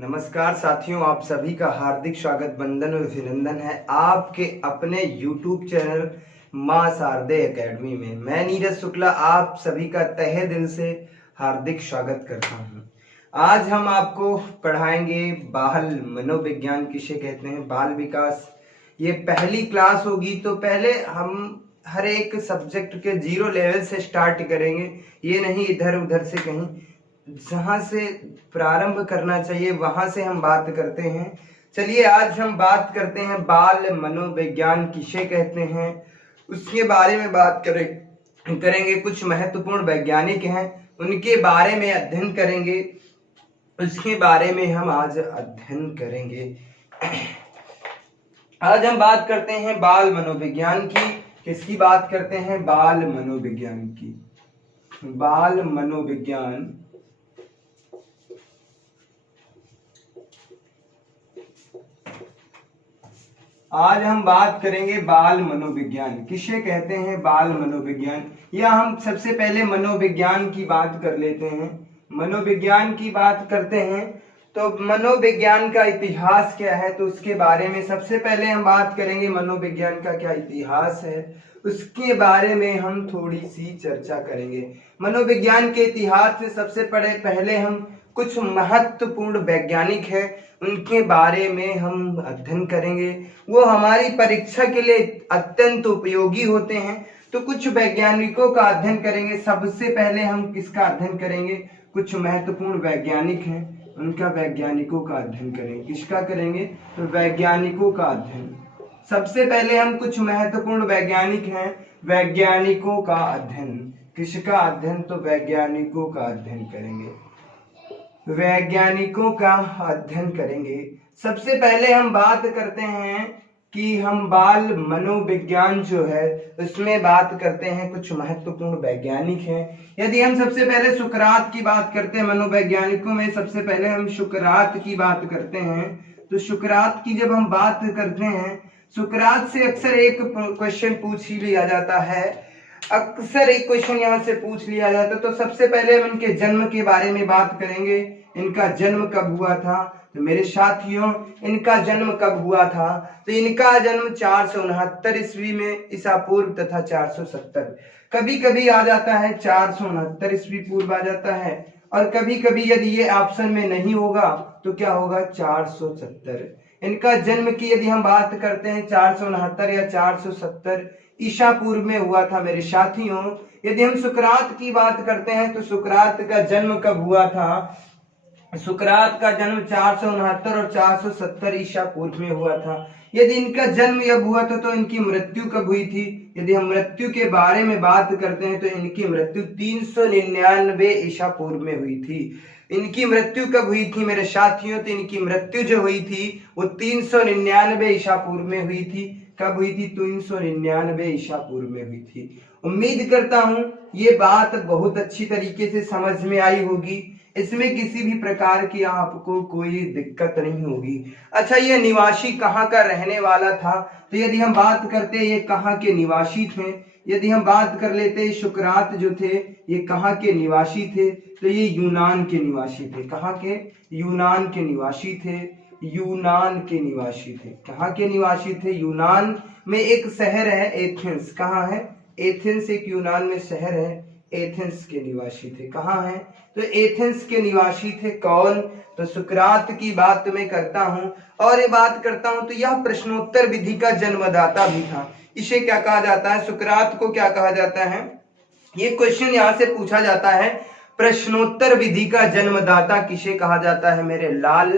नमस्कार साथियों, आप सभी का हार्दिक स्वागत, वंदन और अभिनंदन है आपके अपने YouTube चैनल मां शारदे एकेडमी में। मैं नीरज शुक्ला आप सभी का तहे दिल से हार्दिक स्वागत करता हूं। आज हम आपको पढ़ाएंगे बाल मनोविज्ञान, किसे कहते हैं बाल विकास। ये पहली क्लास होगी तो पहले हम हर एक सब्जेक्ट के 0 लेवल से स्टार्ट करेंगे। ये नहीं इधर उधर से कहीं, जहां से प्रारंभ करना चाहिए वहां से हम बात करते हैं। चलिए आज हम बात करते हैं बाल मनोविज्ञान किसे कहते हैं, उसके बारे में बात करेंगे। कुछ महत्वपूर्ण वैज्ञानिक हैं, उनके बारे में अध्ययन करेंगे। उसके बारे में हम आज अध्ययन करेंगे। आज हम बात करते हैं बाल मनोविज्ञान की। किसकी बात करते हैं? बाल मनोविज्ञान की। बाल मनोविज्ञान आज हम बात करेंगे बाल मनोविज्ञान किसे कहते हैं, बाल मनोविज्ञान। या हम सबसे पहले मनोविज्ञान की बात कर लेते हैं। मनोविज्ञान की बात करते हैं तो मनोविज्ञान का इतिहास क्या है, तो उसके बारे में सबसे पहले हम बात करेंगे। मनोविज्ञान का क्या इतिहास है उसके बारे में हम थोड़ी सी चर्चा करेंगे। मनोविज्ञान के इतिहास से सबसे पहले हम कुछ महत्वपूर्ण वैज्ञानिक हैं उनके बारे में हम अध्ययन करेंगे। वो हमारी परीक्षा के लिए अत्यंत उपयोगी होते हैं, तो कुछ वैज्ञानिकों का अध्ययन करेंगे। सबसे पहले हम किसका अध्ययन करेंगे? कुछ महत्वपूर्ण वैज्ञानिक हैं उनका, वैज्ञानिकों का अध्ययन करेंगे। किसका करेंगे? तो वैज्ञानिकों का अध्ययन। सबसे पहले हम कुछ महत्वपूर्ण वैज्ञानिक हैं, वैज्ञानिकों का अध्ययन। किसका अध्ययन? तो वैज्ञानिकों का अध्ययन करेंगे, वैज्ञानिकों का अध्ययन करेंगे। सबसे पहले हम बात करते हैं कि हम बाल मनोविज्ञान जो है उसमें बात करते हैं कुछ महत्वपूर्ण वैज्ञानिक हैं। यदि हम सबसे पहले सुकरात की बात करते हैं, मनोवैज्ञानिकों में सबसे पहले हम सुकरात की बात करते हैं। तो सुकरात की जब हम बात करते हैं, सुकरात से अक्सर एक क्वेश्चन पूछ ही लिया जाता है, अक्सर एक क्वेश्चन यहाँ से पूछ लिया जाता है। तो सबसे पहले हम इनके जन्म के बारे में बात करेंगे। इनका जन्म कब हुआ था? तो मेरे साथियों, इनका जन्म कब हुआ था? तो इनका जन्म 469 ईस्वी में ईसा पूर्व तथा 470, कभी कभी आ जाता है 469 ईस्वी पूर्व आ जाता है, और कभी कभी यदि ये ऑप्शन में नहीं होगा तो क्या होगा? 470। इनका जन्म की यदि हम बात करते हैं 469 या 470 ईसा पूर्व में हुआ था मेरे साथियों। यदि हम सुकरात की बात करते हैं तो सुकरात का जन्म कब हुआ था? सुकरात का जन्म 469 और 470 ईसा पूर्व में हुआ था। यदि इनका जन्म जब हुआ था तो इनकी मृत्यु कब हुई थी? यदि हम मृत्यु के बारे में बात करते हैं तो इनकी मृत्यु 399 ईसा पूर्व में हुई थी। इनकी मृत्यु कब हुई थी मेरे साथियों? तो इनकी मृत्यु जो हुई थी वो 399 ईसा पूर्व में हुई थी। कब हुई थी? 399 ईसा पूर्व में हुई थी। उम्मीद करता हूं ये बात बहुत अच्छी तरीके से समझ में आई होगी, इसमें किसी भी प्रकार की आपको कोई दिक्कत नहीं होगी। अच्छा, ये निवासी कहाँ का रहने वाला था? तो यदि हम बात करते ये कहाँ के निवासी थे, यदि हम बात कर लेते सुकरात जो थे ये कहाँ के निवासी थे? तो ये यूनान के निवासी थे। कहाँ के? यूनान के निवासी थे। यूनान के निवासी थे। कहाँ के निवासी थे? यूनान में एक शहर है एथेंस। कहाँ है? एथेंस एक यूनान में शहर है, एथेंस के निवासी थे। कहाँ है? तो एथेंस के निवासी थे। कौन? तो सुकरात की बात मैं करता हूं, और ये बात करता हूं तो यह प्रश्नोत्तर विधि का जन्मदाता भी था। इसे क्या कहा जाता है? सुकरात को क्या कहा जाता है? ये क्वेश्चन यहां से पूछा जाता है, प्रश्नोत्तर विधि का जन्मदाता किसे कहा जाता है मेरे लाल?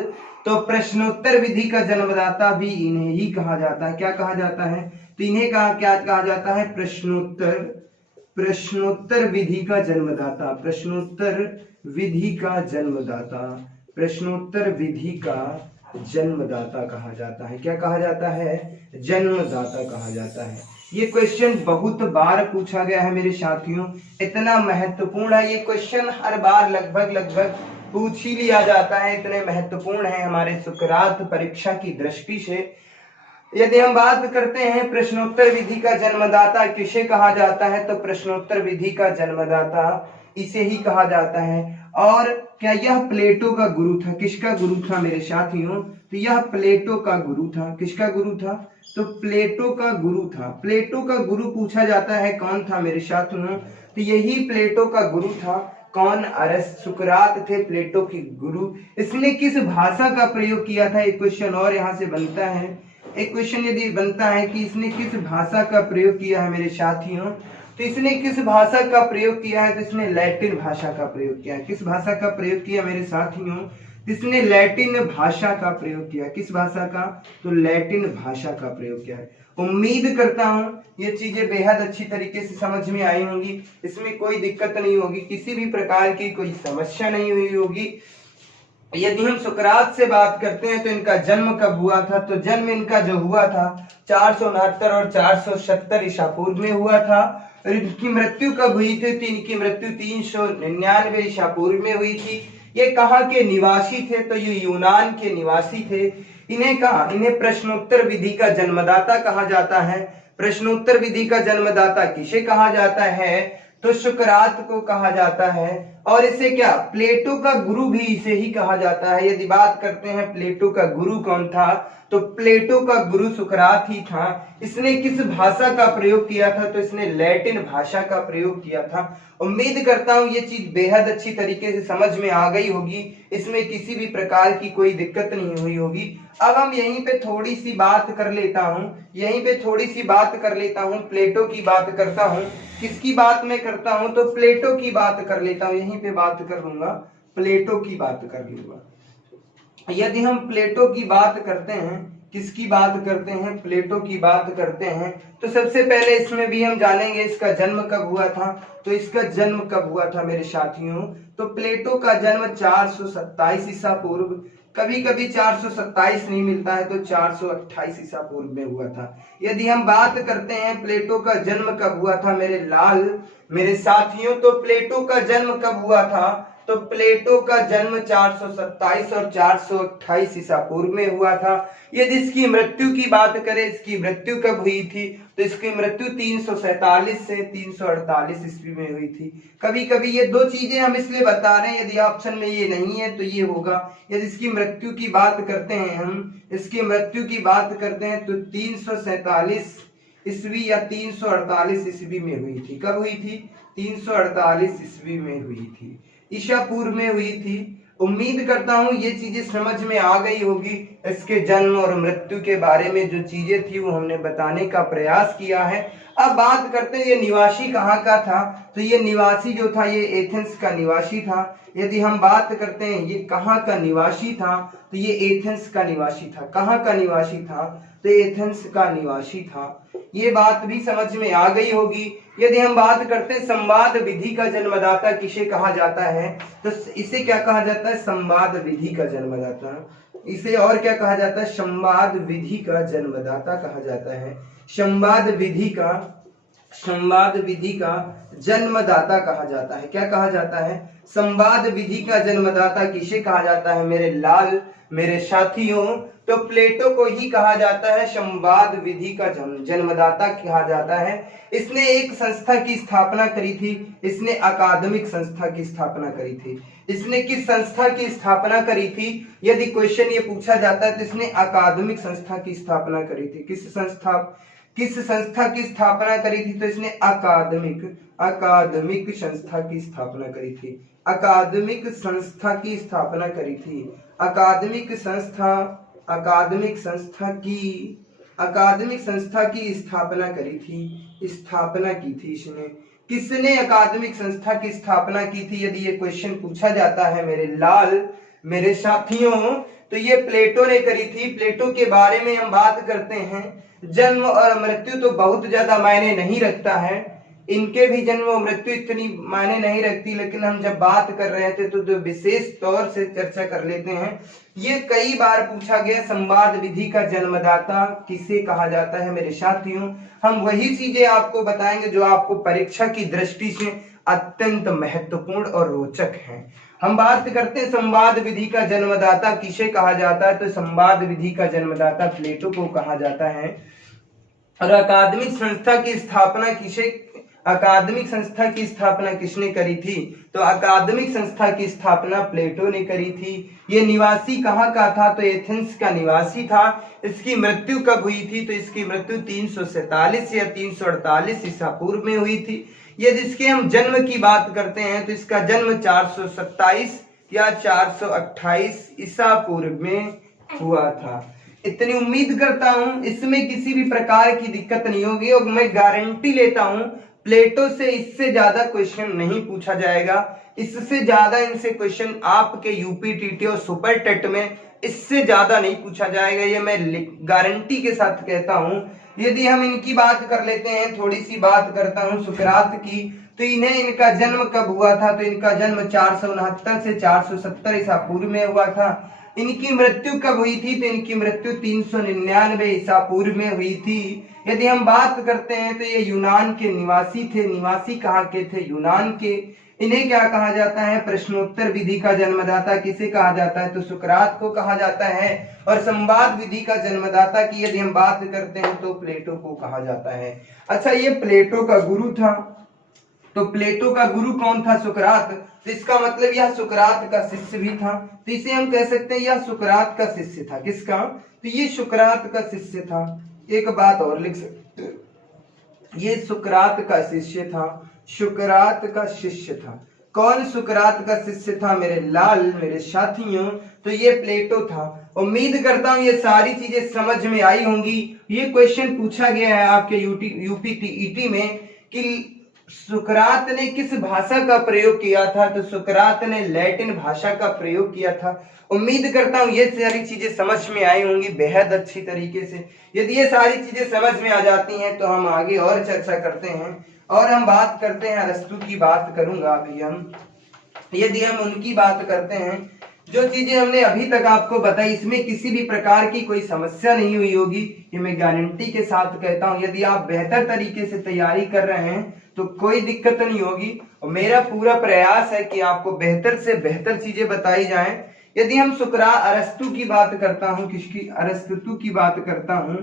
तो प्रश्नोत्तर विधि का जन्मदाता भी इन्हें ही कहा जाता है। क्या कहा जाता है? तो इन्हें क्या कहा जाता है? प्रश्नोत्तर विधि का जन्मदाता। प्रश्नोत्तर विधि का जन्मदाता, प्रश्नोत्तर विधि का जन्मदाता कहा जाता है। क्या कहा जाता है? जन्मदाता कहा जाता है। ये क्वेश्चन बहुत बार पूछा गया है मेरे साथियों, इतना महत्वपूर्ण है ये क्वेश्चन, हर बार लगभग पूछ ही लिया जाता है, इतने महत्वपूर्ण है हमारे सुकरात परीक्षा की दृष्टि से। यदि हम बात करते हैं प्रश्नोत्तर विधि का जन्मदाता किसे कहा जाता है, तो प्रश्नोत्तर विधि का जन्मदाता इसे ही कहा जाता है। और क्या यह प्लेटो का गुरु था? किसका गुरु था मेरे साथियों? तो यह प्लेटो का गुरु था। किसका गुरु था? तो प्लेटो का गुरु था। प्लेटो का गुरु पूछा जाता है कौन था मेरे साथियों? तो यही प्लेटो का गुरु था। कौन? सुकरात थे प्लेटो के गुरु। इसने किस भाषा का प्रयोग किया था? एक क्वेश्चन और यहाँ से बनता है। एक क्वेश्चन यदि बनता है कि इसने किस भाषा का प्रयोग किया है मेरे साथियों, तो इसने किस भाषा का प्रयोग किया है? तो इसने लैटिन भाषा का प्रयोग किया है। किस भाषा का प्रयोग किया मेरे साथियों? इसने लैटिन भाषा का प्रयोग किया। किस भाषा का? तो लैटिन भाषा का प्रयोग किया है। उम्मीद करता हूं ये चीजें बेहद अच्छी तरीके से समझ में आई होंगी, इसमें कोई दिक्कत नहीं होगी, किसी भी प्रकार की कोई समस्या नहीं हुई होगी। यदि हम सुकरात से बात करते हैं तो इनका जन्म कब हुआ था? तो जन्म इनका जो हुआ था 469 और 470 ईसा पूर्व में हुआ था। और इनकी मृत्यु कब हुई थी? तो इनकी मृत्यु 399 ईसा पूर्व में हुई थी। ये कहाँ के निवासी थे? तो ये यूनान के निवासी थे। इन्हें प्रश्नोत्तर विधि का जन्मदाता कहा जाता है। प्रश्नोत्तर विधि का जन्मदाता किसे कहा जाता है? तो सुकरात को कहा जाता है। और इसे क्या? प्लेटो का गुरु भी इसे ही कहा जाता है। यदि बात करते हैं प्लेटो का गुरु कौन था, तो प्लेटो का गुरु सुकरात ही था। इसने किस भाषा का प्रयोग किया था? तो इसने लैटिन भाषा का प्रयोग किया था। उम्मीद करता हूं ये चीज बेहद अच्छी तरीके से समझ में आ गई होगी, इसमें किसी भी प्रकार की कोई दिक्कत नहीं हुई होगी। अब हम यहीं पे थोड़ी सी बात कर लेता हूं, प्लेटो की बात करता हूं। किसकी बात मैं करता हूं? तो प्लेटो की बात कर लेता हूं। यहीं पे बात कर लूंगा, प्लेटो की बात कर लूंगा। यदि हम प्लेटो की बात करते हैं, किसकी बात करते हैं? प्लेटो की बात करते हैं, तो सबसे पहले इसमें भी हम जानेंगे इसका जन्म कब हुआ था। तो इसका जन्म कब हुआ था मेरे साथियों? तो प्लेटो का जन्म 427 ईसा पूर्व, कभी कभी 427 नहीं मिलता है तो 428 ईसा पूर्व में हुआ था। यदि हम बात करते हैं प्लेटो का जन्म कब हुआ था मेरे साथियों, तो प्लेटो का जन्म कब हुआ था? तो प्लेटो का जन्म 427 और 428 ईसा पूर्व में हुआ था। यदि इसकी मृत्यु की बात करें, इसकी मृत्यु कब हुई थी? तो इसकी मृत्यु 347 से 348 ईस्वी में हुई थी। कभी कभी ये दो चीजें हम इसलिए बता रहे हैं, यदि ऑप्शन में ये नहीं है तो ये होगा। यदि इसकी मृत्यु की बात करते हैं तो 347 ईस्वी या 348 ईस्वी में हुई थी। कब हुई थी? 348 ईस्वी में हुई थी, ईसा पूर्व में हुई थी। उम्मीद करता हूं ये चीजें समझ में आ गई होगी। इसके जन्म और मृत्यु के बारे में जो चीजें थी वो हमने बताने का प्रयास किया है। अब बात करते हैं ये निवासी कहाँ का था। तो ये निवासी जो था ये एथेंस का निवासी था। यदि हम बात करते हैं ये कहाँ का निवासी था, तो ये एथेंस का निवासी था। कहाँ का निवासी था? तो एथेंस का निवासी था। ये बात भी समझ में आ गई होगी। यदि हम बात करते हैं संवाद विधि का जन्मदाता किसे कहा जाता है, तो इसे क्या कहा जाता है? संवाद विधि का जन्मदाता। इसे और क्या कहा जाता है? संवाद विधि का जन्मदाता कहा जाता है। संवाद विधि का जन्मदाता कहा जाता है। क्या कहा जाता है? संवाद विधि का जन्मदाता किसे कहा जाता है मेरे साथियों? तो प्लेटो को ही कहा जाता है संवाद विधि का जन्मदाता कहा जाता है। इसने एक संस्था की स्थापना करी थी, इसने अकादमिक संस्था की स्थापना करी थी। इसने किस संस्था की स्थापना करी थी? यदि क्वेश्चन ये पूछा जाता है तो इसने अकादमिक संस्था की स्थापना करी थी। किस संस्था की स्थापना करी थी? तो इसने अकादमिक संस्था की स्थापना करी थी। अकादमिक संस्था की स्थापना करी थी। अकादमिक संस्था की स्थापना करी थी। स्थापना की थी इसने। किसने अकादमिक संस्था की स्थापना की थी? यदि ये क्वेश्चन पूछा जाता है मेरे साथियों, तो ये प्लेटो ने करी थी। प्लेटो के बारे में हम बात करते हैं, जन्म और मृत्यु तो बहुत ज्यादा मायने नहीं रखता है, इनके भी जन्म और मृत्यु इतनी मायने नहीं रखती, लेकिन हम जब बात कर रहे थे तो जो विशेष तौर से चर्चा कर लेते हैं। ये कई बार पूछा गया, संवाद विधि का जन्मदाता किसे कहा जाता है मेरे साथियों। हम वही चीजें आपको बताएंगे जो आपको परीक्षा की दृष्टि से अत्यंत महत्वपूर्ण और रोचक हैं। हम बात करते हैं संवाद विधि का जन्मदाता किसे कहा जाता है, तो संवाद विधि का जन्मदाता प्लेटो को कहा जाता है। और अकादमिक संस्था की स्थापना किसने करी थी? तो अकादमिक संस्था की स्थापना प्लेटो ने करी थी। ये निवासी कहाँ का था? तो एथेंस का निवासी था। इसकी मृत्यु कब हुई थी? तो इसकी मृत्यु 347 या 348 ईसा पूर्व में हुई थी। यदि इसके हम जन्म की बात करते हैं तो इसका जन्म 427 या 428 ईसा पूर्व में हुआ था। इतनी उम्मीद करता हूं इसमें किसी भी प्रकार की दिक्कत नहीं होगी और मैं गारंटी लेता हूं प्लेटो से इससे ज्यादा क्वेश्चन नहीं पूछा जाएगा। इससे ज्यादा इनसे क्वेश्चन आपके यूपीटीटी और सुपर टेट में इससे ज्यादा नहीं पूछा जाएगा, ये मैं गारंटी के साथ कहता हूं। यदि हम इनकी बात कर लेते हैं, थोड़ी सी बात करता हूं सुकरात की, तो इन्हें इनका जन्म कब हुआ था? तो इनका जन्म 469 से 470 ईसा पूर्व में हुआ था। इनकी मृत्यु कब हुई थी? तो इनकी मृत्यु 399 ईसा पूर्व में हुई थी। यदि हम बात करते हैं तो ये यूनान के निवासी थे। निवासी कहाँ के थे? यूनान के। इन्हें क्या कहा जाता है? प्रश्नोत्तर विधि का जन्मदाता किसे कहा जाता है? तो सुकरात को कहा जाता है। और संवाद विधि का जन्मदाता की यदि हम बात करते हैं तो प्लेटो को कहा जाता है। अच्छा, ये प्लेटो का गुरु था। तो प्लेटो का गुरु कौन था? सुकरात। तो इसका मतलब यह सुकरात का शिष्य भी था। तो इसे हम कह सकते हैं यह सुकरात का शिष्य था। किसका? तो ये सुकरात का शिष्य था। एक बात और लिख सकते हैं, ये सुकरात का शिष्य था। सुकरात का शिष्य था। कौन सुकरात का शिष्य था मेरे लाल, मेरे साथियों? तो ये प्लेटो था। उम्मीद करता हूं ये सारी चीजें समझ में आई होंगी। ये क्वेश्चन पूछा गया है आपके यूपीटीईटी में कि सुकरात ने किस भाषा का प्रयोग किया था? तो सुकरात ने लैटिन भाषा का प्रयोग किया था। उम्मीद करता हूं ये सारी चीजें समझ में आई होंगी बेहद अच्छी तरीके से। यदि ये सारी चीजें समझ में आ जाती हैं तो हम आगे और चर्चा करते हैं और हम बात करते हैं अरस्तु की। बात करूंगा अभी हम, यदि हम उनकी बात करते हैं, जो चीजें हमने अभी तक आपको बताई इसमें किसी भी प्रकार की कोई समस्या नहीं हुई होगी, ये मैं गारंटी के साथ कहता हूं। यदि आप बेहतर तरीके से तैयारी कर रहे हैं तो कोई दिक्कत नहीं होगी और मेरा पूरा प्रयास है कि आपको बेहतर से बेहतर चीजें बताई जाएं। यदि हम अरस्तु की बात करता हूं, किसकी? अरस्तु की बात करता हूं,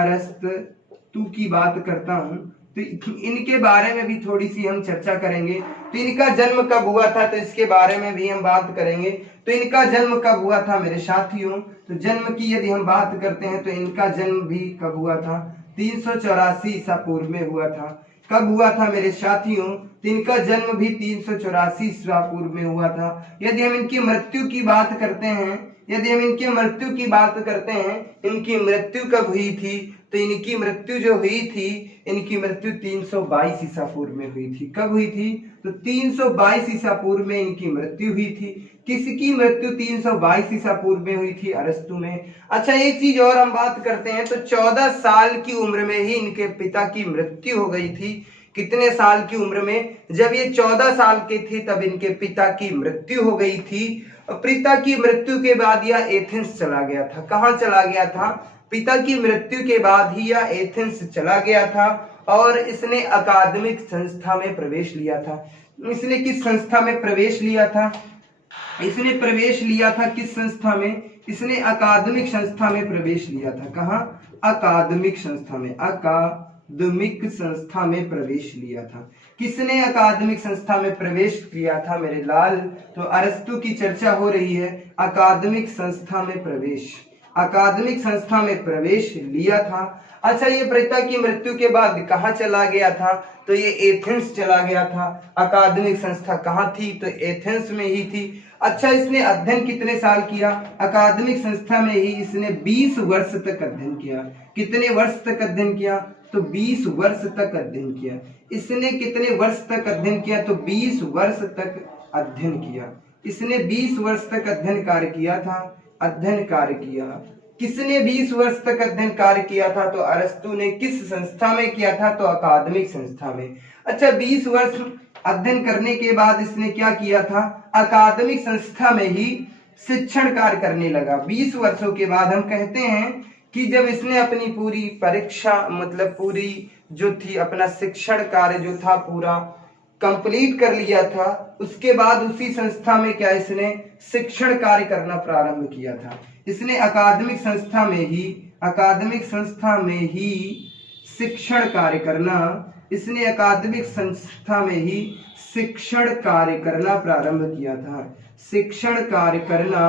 अरस्तु की बात करता हूं, तो इनके बारे में भी थोड़ी सी हम चर्चा करेंगे। तो इनका जन्म कब हुआ था? तो इसके बारे में भी हम बात करेंगे। तो इनका जन्म कब हुआ था मेरे साथियों? तो जन्म की यदि हम बात करते हैं तो इनका जन्म भी कब हुआ था? 384 ईसा पूर्व में हुआ था। कब हुआ था मेरे साथियों? तो इनका जन्म भी 384 ईसा पूर्व में हुआ था। यदि हम इनकी मृत्यु की बात करते हैं, यदि हम इनकी मृत्यु की बात करते हैं, इनकी मृत्यु कब हुई थी? तो इनकी मृत्यु जो हुई थी, इनकी मृत्यु 322 ईसा पूर्व में हुई थी। कब हुई थी? तो 322 ईसा पूर्व में इनकी मृत्यु हुई थी। किसकी मृत्यु 322 ईसा पूर्व में हुई थी? अरस्तु में। अच्छा, एक चीज और हम बात करते हैं, तो 14 साल की उम्र में ही इनके पिता की मृत्यु हो गई थी। कितने साल की उम्र में? जब ये 14 साल के थे तब इनके पिता की मृत्यु हो गई थी। पिता की मृत्यु के बाद यह एथेंस चला गया था। कहाँ चला गया था? पिता की मृत्यु के बाद ही यह एथेंस चला गया था और इसने अकादमिक संस्था में प्रवेश लिया था। इसने किस संस्था में प्रवेश लिया था? इसने प्रवेश लिया था किस संस्था में? इसने अकादमिक संस्था में प्रवेश लिया था। कहाँ? अकादमिक संस्था में। अकादमिक संस्था में प्रवेश लिया था। किसने अकादमिक संस्था में प्रवेश किया था मेरे लाल? तो अरस्तु की चर्चा हो रही है। अकादमिक संस्था में प्रवेश, अकादमिक संस्था में प्रवेश लिया था। अच्छा, ये पिता की मृत्यु के बाद कहाँ चला गया था? तो ये एथेंस चला गया था। अकादमिक संस्था कहाँ थी? तो एथेंस में ही थी। अच्छा, इसने अध्ययन कितने साल किया? अकादमिक संस्था में ही इसने 20 वर्ष तक अध्ययन किया। कितने वर्ष तक अध्ययन किया? तो 20 वर्ष तक अध्ययन किया। इसने कितने वर्ष तक अध्ययन किया? तो 20 वर्ष तक अध्ययन किया। इसने 20 वर्ष तक अध्ययन कार्य किया था। अध्ययन कार्य किया। किसने 20 वर्ष तक अध्ययन कार्य किया था? तो अरस्तु ने। किस संस्था में किया था? तो अकादमिक संस्था में। अच्छा, 20 वर्ष अध्ययन करने के बाद इसने क्या किया था? अकादमिक संस्था में ही शिक्षण कार्य करने लगा। 20 वर्षों के बाद हम कहते हैं कि जब इसने अपनी पूरी परीक्षा, मतलब पूरी जो थी अपना शिक्षण कार्य जो था पूरा कंप्लीट कर लिया था, उसके बाद उसी संस्था में क्या इसने शिक्षण कार्य करना प्रारंभ किया था। इसने अकादमिक संस्था में ही, अकादमिक संस्था में ही शिक्षण कार्य करना इसने अकादमिक संस्था में ही शिक्षण कार्य करना प्रारंभ किया था। शिक्षण कार्य करना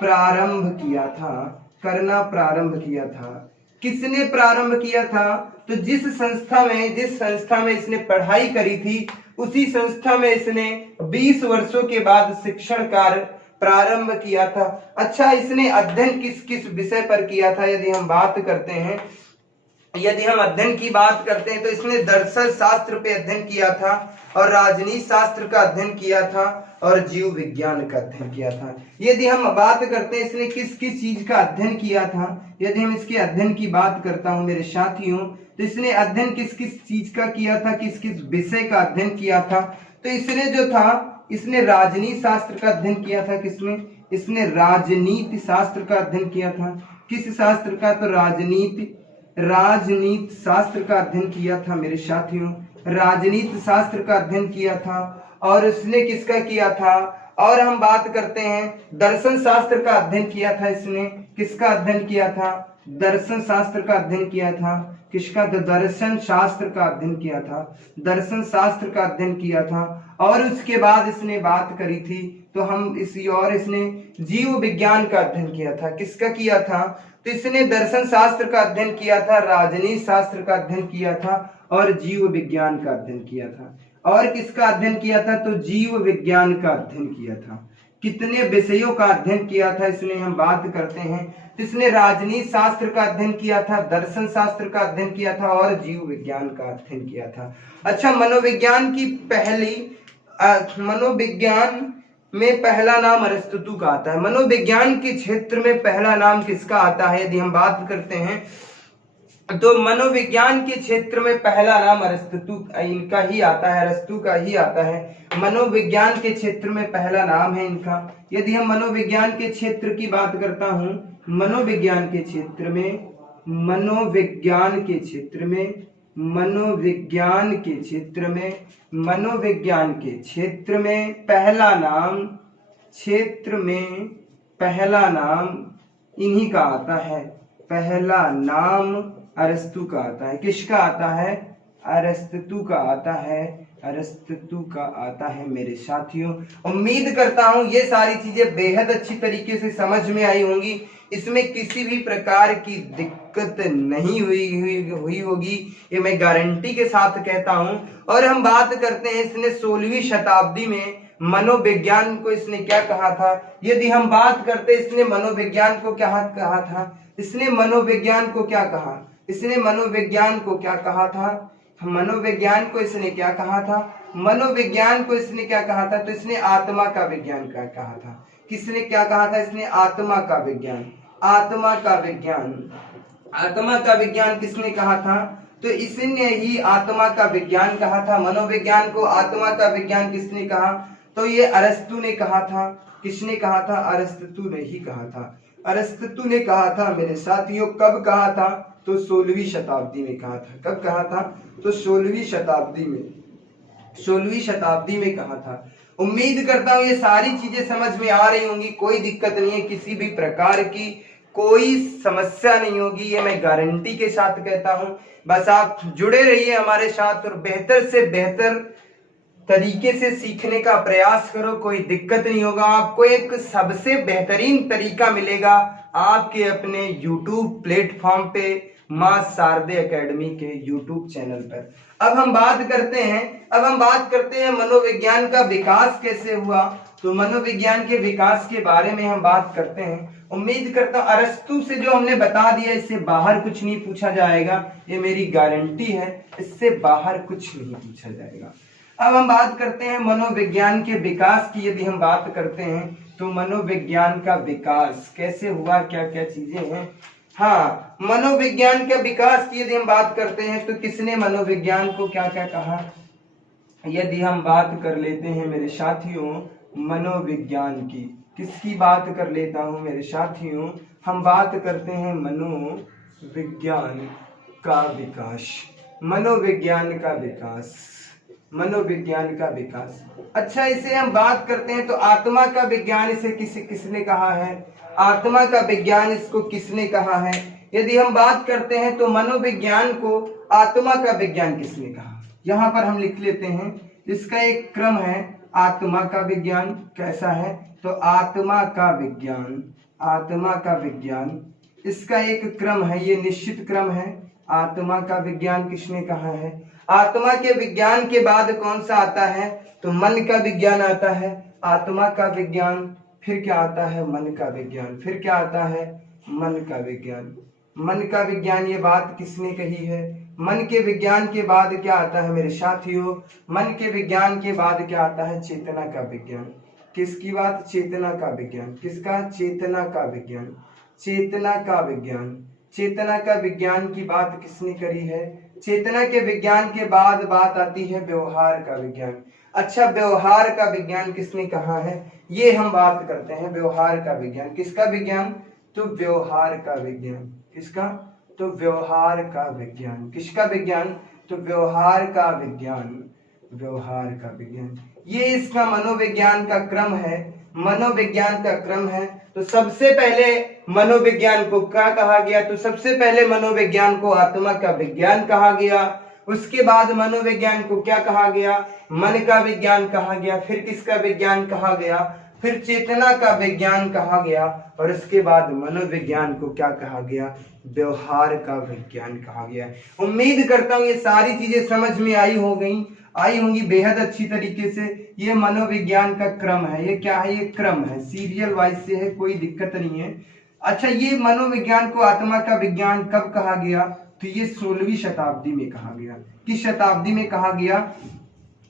प्रारंभ किया था। किसने प्रारंभ किया था? तो जिस संस्था में इसने पढ़ाई करी थी, उसी संस्था में इसने 20 वर्षों के बाद शिक्षण कार्य प्रारंभ किया था। अच्छा, इसने अध्ययन किस किस विषय पर किया था? यदि हम अध्ययन की बात करते हैं तो इसने दर्शन शास्त्र पे अध्ययन किया था, और राजनीति शास्त्र का अध्ययन किया था, और जीव विज्ञान का अध्ययन किया था। यदि हम बात करते हैं इसने किस किस चीज का अध्ययन किया था, यदि हम इसके अध्ययन की बात करता हूं मेरे साथियों, तो इसने अध्ययन किस किस चीज का किया था, किस किस विषय का अध्ययन किया था? तो इसने राजनीति शास्त्र का अध्ययन किया था। इसने राजनीति शास्त्र का अध्ययन किया था। किस शास्त्र का? तो राजनीति शास्त्र का अध्ययन किया था मेरे साथियों, राजनीति शास्त्र का अध्ययन किया था। और इसने किसका किया था? और हम बात करते हैं दर्शन शास्त्र का अध्ययन किया था। इसने किसका अध्ययन किया था? दर्शन शास्त्र का अध्ययन किया था। किसका? तो दर्शन शास्त्र का अध्ययन किया था। दर्शन शास्त्र का अध्ययन किया था। और उसके बाद इसने बात करी थी तो इसने जीव विज्ञान का अध्ययन किया था। किसका किया था? तो इसने दर्शन शास्त्र का अध्ययन किया था, राजनीति शास्त्र का अध्ययन किया था, और जीव विज्ञान का अध्ययन किया था। और किसका अध्ययन किया था? तो जीव विज्ञान का अध्ययन किया था। कितने विषयों का अध्ययन किया था इसने? हम बात करते हैं तो इसने राजनीति शास्त्र का अध्ययन किया था, दर्शन शास्त्र का अध्ययन किया था, और जीव विज्ञान का अध्ययन किया था। अच्छा, मनोविज्ञान में पहला नाम अरिस्तुतु का आता है। मनोविज्ञान के क्षेत्र में पहला नाम किसका आता है? यदि हम बात करते हैं तो मनोविज्ञान के क्षेत्र में पहला नाम अरिस्तु का ही आता है। मनोविज्ञान के क्षेत्र में पहला नाम है इनका। यदि हम मनोविज्ञान के क्षेत्र की बात करता हूं, मनोविज्ञान के क्षेत्र में पहला नाम इन्हीं का आता है। पहला नाम अरिस्तु का आता है। किसका आता है? अरिस्तु का आता है मेरे साथियों। उम्मीद करता हूं ये सारी चीजें बेहद अच्छी तरीके से समझ में आई होंगी। इसमें किसी भी प्रकार की दिक्कत नहीं हुई होगी, ये मैं गारंटी के साथ कहता हूं। और हम बात करते हैं इसने 16वीं शताब्दी में मनोविज्ञान को इसने क्या कहा था? यदि हम बात करते इसने मनोविज्ञान को क्या कहा था? इसने मनोविज्ञान को क्या कहा? मनोविज्ञान को इसने क्या कहा था? तो इसने आत्मा का विज्ञान का कहा था। किसने क्या कहा था? इसने आत्मा का विज्ञान किसने कहा था? तो इसने ही आत्मा का विज्ञान कहा था। मनोविज्ञान को आत्मा का विज्ञान किसने कहा? तो ये अरिस्तु ने कहा था। किसने कहा था? अरिस्तु ने ही कहा था। अरिस्तु ने कहा था मेरे साथियों। कब कहा था? तो 16वीं शताब्दी में कहा था। कब कहा था? तो 16वीं शताब्दी में कहा था। उम्मीद करता हूँ ये सारी चीजें समझ में आ रही होंगी, कोई दिक्कत नहीं है, किसी भी प्रकार की कोई समस्या नहीं होगी, ये मैं गारंटी के साथ कहता हूँ। बस आप जुड़े रहिए हमारे साथ और बेहतर से बेहतर तरीके से सीखने का प्रयास करो, कोई दिक्कत नहीं होगा। आपको एक सबसे बेहतरीन तरीका मिलेगा आपके अपने YouTube प्लेटफॉर्म पे, मां शारदे एकेडमी के YouTube चैनल पर। अब हम बात करते हैं मनोविज्ञान का विकास कैसे हुआ। तो मनोविज्ञान के विकास के बारे में हम बात करते हैं। उम्मीद करता हूं अरिस्तु से जो हमने बता दिया, इससे बाहर कुछ नहीं पूछा जाएगा, ये मेरी गारंटी है, इससे बाहर कुछ नहीं पूछा जाएगा। अब हम बात करते हैं मनोविज्ञान के विकास की। यदि हम बात करते हैं तो मनोविज्ञान का विकास कैसे हुआ, क्या क्या चीजें हैं। हाँ, मनोविज्ञान के विकास की यदि हम बात करते हैं तो किसने मनोविज्ञान को क्या क्या कहा। यदि हम बात कर लेते हैं मेरे साथियों मनोविज्ञान की, किसकी बात कर लेता हूं मेरे साथियों, हम बात करते हैं मनोविज्ञान का विकास। अच्छा, इसे हम बात करते हैं तो आत्मा का विज्ञान इसे किसने कहा है? आत्मा का विज्ञान इसको किसने कहा है? यदि हम बात करते हैं तो मनोविज्ञान को आत्मा का विज्ञान किसने कहा, यहाँ पर हम लिख लेते हैं, इसका एक क्रम है आत्मा का विज्ञान। कैसा है? तो आत्मा का विज्ञान, आत्मा का विज्ञान इसका एक क्रम है, ये निश्चित क्रम है। आत्मा का विज्ञान किसने कहा है? आत्मा के विज्ञान के बाद कौन सा आता है? तो मन का विज्ञान आता है। आत्मा का विज्ञान, फिर क्या आता है? मन का विज्ञान, फिर क्या आता है? मन का विज्ञान। मन का विज्ञान, ये बात किसने कही है? मन के विज्ञान के बाद क्या आता है मेरे साथियों? मन के विज्ञान के बाद क्या आता है? चेतना का विज्ञान। किसकी बात? चेतना का विज्ञान। किसका? चेतना का विज्ञान। चेतना का विज्ञान, चेतना का विज्ञान की बात किसने करी है? चेतना के विज्ञान के बाद बात आती है व्यवहार का विज्ञान। अच्छा, व्यवहार का विज्ञान किसने कहा है? ये हम बात करते हैं व्यवहार का विज्ञान। किसका विज्ञान? तो व्यवहार का विज्ञान। किसका? तो व्यवहार का विज्ञान। किसका विज्ञान? तो व्यवहार का विज्ञान। व्यवहार का विज्ञान, ये इसका मनोविज्ञान का क्रम है। मनोविज्ञान का क्रम है। तो सबसे पहले मनोविज्ञान को क्या कहा गया? तो सबसे पहले मनोविज्ञान को आत्मा का विज्ञान कहा गया। उसके बाद मनोविज्ञान को क्या कहा गया? मन का विज्ञान कहा गया। फिर किसका विज्ञान कहा गया? फिर चेतना का विज्ञान कहा गया। और उसके बाद मनोविज्ञान को क्या कहा गया? व्यवहार का विज्ञान कहा गया। उम्मीद करता हूँ ये सारी चीजें समझ में आई होंगी बेहद अच्छी तरीके से। ये मनोविज्ञान का क्रम है। ये क्या है? ये क्रम है, सीरियल वाइज से है, कोई दिक्कत नहीं है। अच्छा, ये मनोविज्ञान को आत्मा का विज्ञान कब कहा गया? तो ये 16वीं शताब्दी में कहा गया। किस शताब्दी में कहा गया?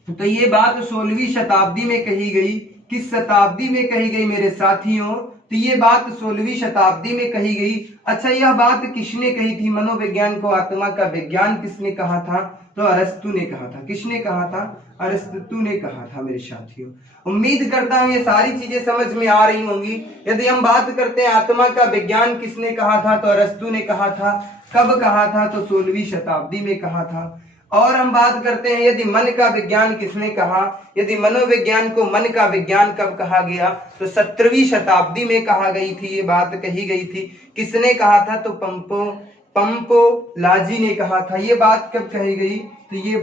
तो ये बात 16वीं शताब्दी में कही गई। किस शताब्दी में कही गई मेरे साथियों? तो ये बात 16वीं शताब्दी में कही गई। अच्छा, यह बात किसने कही थी? मनोविज्ञान को आत्मा का विज्ञान किसने कहा था? तो अरस्तु ने कहा था। किसने कहा था? अरस्तु ने कहा था मेरे साथियों। उम्मीद करता हूँ ये सारी चीजें समझ में आ रही होंगी। यदि हम बात करते हैं आत्मा का विज्ञान किसने कहा था, तो अरस्तु ने कहा था। कब कहा था? तो 16वीं शताब्दी में कहा था। और हम बात करते हैं यदि मन का विज्ञान किसने कहा, यदि मनोविज्ञान को मन का विज्ञान कब कहा गया, तो 17वीं शताब्दी में कहा गई थी। ये बात कही गई थी। किसने कहा था? तो पंपोलाजी ने कहा था। ये बात कब कही गई? तो ये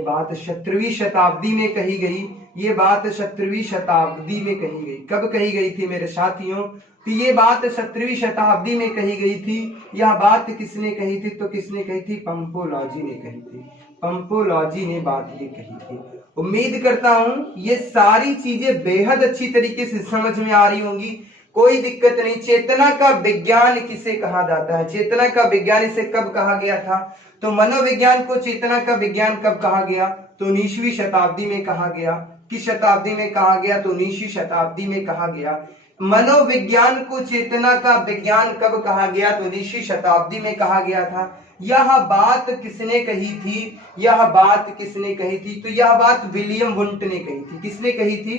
बात 17वीं शताब्दी में कही गई। ये बात 17वीं शताब्दी में कही गई। कब कही गई थी मेरे साथियों? तो ये बात 17वीं शताब्दी में कही गई थी। यह बात किसने कही थी? तो किसने कही थी? पंपोलॉजी ने कही थी। पंपोलॉजी ने बात ये कही थी। उम्मीद करता हूं ये सारी चीजें बेहद अच्छी तरीके से समझ में आ रही होंगी, कोई दिक्कत नहीं। चेतना का विज्ञान किसे कहा जाता है? चेतना का विज्ञान इसे कब कहा गया था? तो मनोविज्ञान को चेतना का विज्ञान कब कहा गया? तो 19वीं शताब्दी में कहा गया। किस शताब्दी में कहा गया? तो 19वीं शताब्दी में कहा गया। मनोविज्ञान को चेतना का विज्ञान कब कहा गया? तो 19वीं शताब्दी में कहा गया था। यह बात किसने कही थी? यह बात किसने कही थी? तो यह बात विलियम वुंट ने कही थी। किसने कही थी?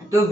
तो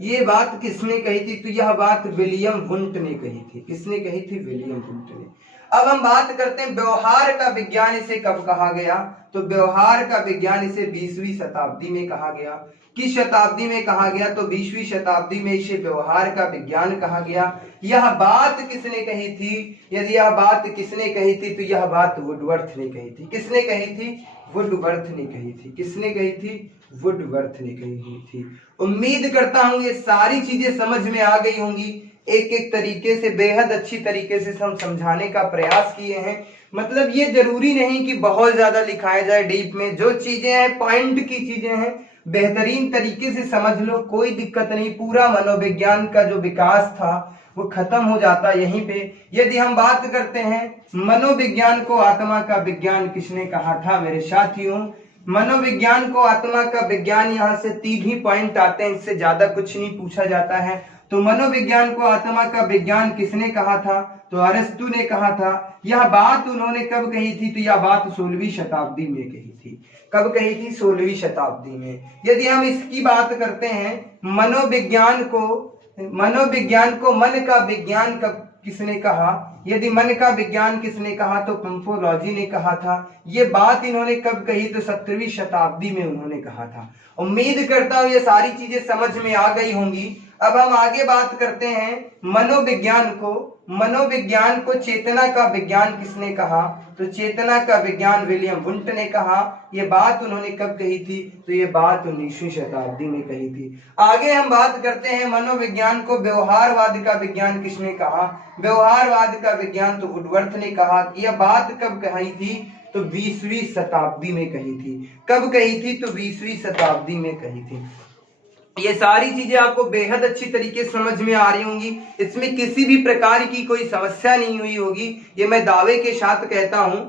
ये बात किसने कही थी? तो यह बात विलियम वुंट ने कही थी। किसने कही थी? विलियम वुंट ने। अब हम बात करते हैं व्यवहार का विज्ञान इसे कब कहा गया? तो व्यवहार का विज्ञान इसे 20वीं शताब्दी में कहा गया। किस शताब्दी में कहा गया? तो 20वीं शताब्दी में इसे व्यवहार का विज्ञान कहा गया। यह बात किसने कही थी? यदि यह बात किसने कही थी? तो यह बात वुडवर्थ ने कही थी। किसने कही थी? वुडवर्थ ने कही थी। किसने कही थी? वुडवर्थ ने कही थी। उम्मीद करता हूं ये सारी चीजें समझ में आ गई होंगी। एक एक तरीके से बेहद अच्छी तरीके से हम समझाने का प्रयास किए हैं। मतलब ये जरूरी नहीं कि बहुत ज्यादा लिखाया जाए डीप में। जो चीजें हैं पॉइंट की चीजें हैं, बेहतरीन तरीके से समझ लो, कोई दिक्कत नहीं। पूरा मनोविज्ञान का जो विकास था वो खत्म हो जाता यहीं पे। यदि हम बात करते हैं मनोविज्ञान को आत्मा का विज्ञान किसने कहा था मेरे साथियों? मनोविज्ञान को आत्मा का विज्ञान, यहाँ से 3 ही पॉइंट आते हैं, इससे ज्यादा कुछ नहीं पूछा जाता है। तो मनोविज्ञान को आत्मा का विज्ञान किसने कहा था? तो अरस्तु ने कहा था। यह बात उन्होंने कब कही थी? तो यह बात 16वीं शताब्दी में कही थी। कब कही थी? 16वीं शताब्दी में। यदि हम इसकी बात करते हैं मनोविज्ञान को मन का विज्ञान कब किसने कहा? यदि मन का विज्ञान किसने कहा? तो पंपोलॉजी ने कहा था। ये बात इन्होंने कब कही? तो 17वीं शताब्दी में उन्होंने कहा था। उम्मीद करता हूं ये सारी चीजें समझ में आ गई होंगी। अब हम आगे बात करते हैं मनोविज्ञान को। मनोविज्ञान को चेतना का विज्ञान किसने कहा? तो चेतना का विज्ञान विलियम वुंट ने कहा। ये बात उन्होंने कब कही थी? तो ये बात 19वीं शताब्दी में कही थी। आगे हम बात करते हैं मनोविज्ञान को व्यवहारवाद का विज्ञान किसने कहा? व्यवहारवाद का विज्ञान तो वुडवर्थ ने कहा। यह बात कब कही थी? तो 20वीं शताब्दी में कही थी। कब कही थी? तो 20वीं शताब्दी में कही थी। ये सारी चीजें आपको बेहद अच्छी तरीके से समझ में आ रही होंगी। इसमें किसी भी प्रकार की कोई समस्या नहीं हुई होगी, ये मैं दावे के साथ कहता हूं।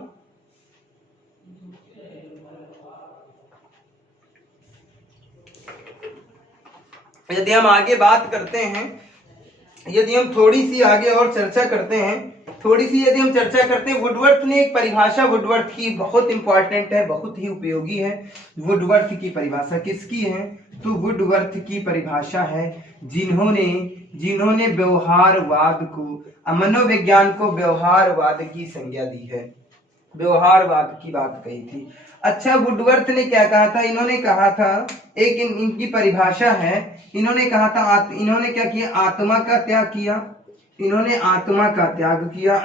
यदि हम आगे बात करते हैं, यदि हम थोड़ी सी आगे और चर्चा करते हैं, यदि हम चर्चा करते हैं, वुडवर्थ ने एक परिभाषा, वुडवर्थ की बहुत इंपॉर्टेंट है, बहुत ही उपयोगी है। वुडवर्थ की परिभाषा किसकी है? तो वुडवर्थ की परिभाषा है जिन्होंने व्यवहारवाद को, मनोविज्ञान को व्यवहारवाद की संज्ञा दी है, व्यवहारवाद की बात कही थी। अच्छा, वुडवर्थ ने क्या कहा था? इन्होंने कहा था, एक इनकी परिभाषा है, इन्होंने कहा था, इन्होंने क्या किया? आत्मा का त्याग किया। इन्होंने आत्मा का त्याग किया,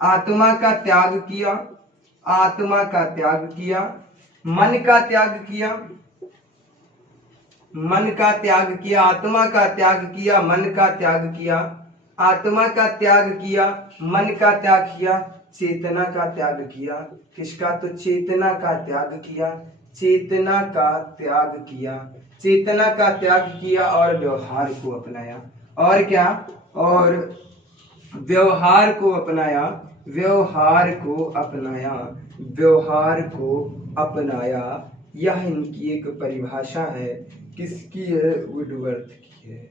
आत्मा का त्याग किया, आत्मा का त्याग किया, मन का त्याग किया, मन का त्याग किया, आत्मा का त्याग किया, मन का त्याग किया, आत्मा का त्याग किया, मन का त्याग किया, चेतना का त्याग किया। किसका? तो चेतना का त्याग किया, चेतना का त्याग किया, चेतना का त्याग किया और व्यवहार को अपनाया। और क्या? और व्यवहार को अपनाया, व्यवहार को अपनाया, व्यवहार को अपनाया। यह इनकी एक परिभाषा है। किसकी है? वुडवर्थ की है।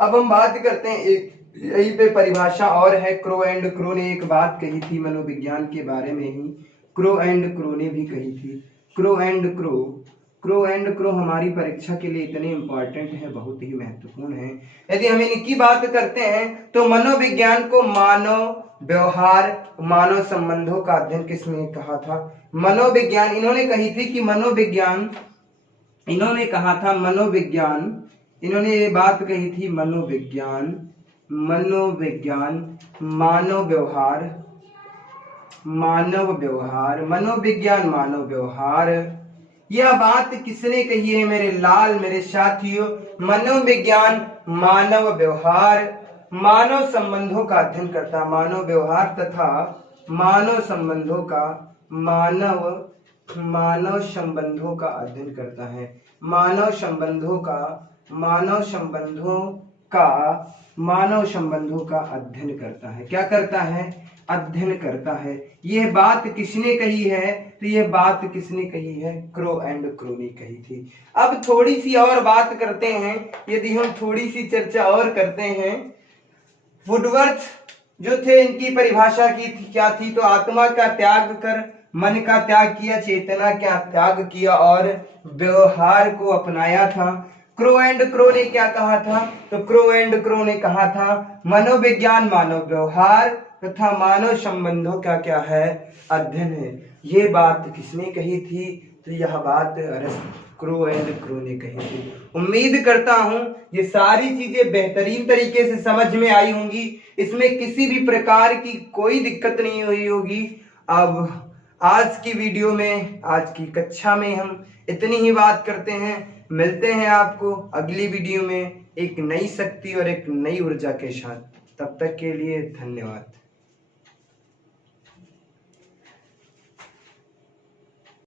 अब हम बात करते हैं, एक यही पे परिभाषा और है। क्रो एंड क्रो ने एक बात कही थी मनोविज्ञान के बारे में ही, क्रो एंड क्रो ने भी कही थी। Crow and crow, crow and crow हमारी परीक्षा के लिए इतने इंपॉर्टेंट है, बहुत ही महत्वपूर्ण है। यदि हम इनकी बात करते हैं तो मनोविज्ञान को मानव व्यवहार, मानव संबंधों का अध्ययन किसने कहा था? मनोविज्ञान। इन्होंने कही थी कि मनोविज्ञान, इन्होंने कहा था मनोविज्ञान, इन्होंने ये बात कही थी, मनोविज्ञान, मनोविज्ञान मानव व्यवहार, मानव व्यवहार, मनोविज्ञान मानव व्यवहार। यह बात किसने कही है मेरे लाल, मेरे साथियों? मनोविज्ञान मानव व्यवहार, मानव संबंधों का अध्ययन करता, मानव व्यवहार तथा मानव संबंधों का, मानव संबंधों का अध्ययन करता है, मानव संबंधों का, मानव संबंधों का, मानव संबंधों का अध्ययन करता है। क्या करता है? अध्ययन करता है। यह बात किसने कही है? तो यह बात किसने कही है? क्रो एंड क्रो ने कही थी। अब थोड़ी सी और बात करते हैं, यदि हम थोड़ी सी चर्चा और करते हैं, वुडवर्थ जो थे, इनकी परिभाषा की थी, क्या थी? तो आत्मा का त्याग कर मन का त्याग किया, चेतना का त्याग किया और व्यवहार को अपनाया था। क्रो एंड क्रो ने क्या कहा था? तो क्रो एंड क्रो ने कहा था मनोविज्ञान मानव व्यवहार तथा मानव संबंधों का क्या है? अध्ययन है। ये बात किसने कही थी? तो यह बात क्रो एंड क्रो ने कही थी। उम्मीद करता हूं ये सारी चीजें बेहतरीन तरीके से समझ में आई होंगी, इसमें किसी भी प्रकार की कोई दिक्कत नहीं हुई होगी। अब आज की वीडियो में, आज की कक्षा में हम इतनी ही बात करते हैं। मिलते हैं आपको अगली वीडियो में एक नई शक्ति और एक नई ऊर्जा के साथ। तब तक के लिए धन्यवाद।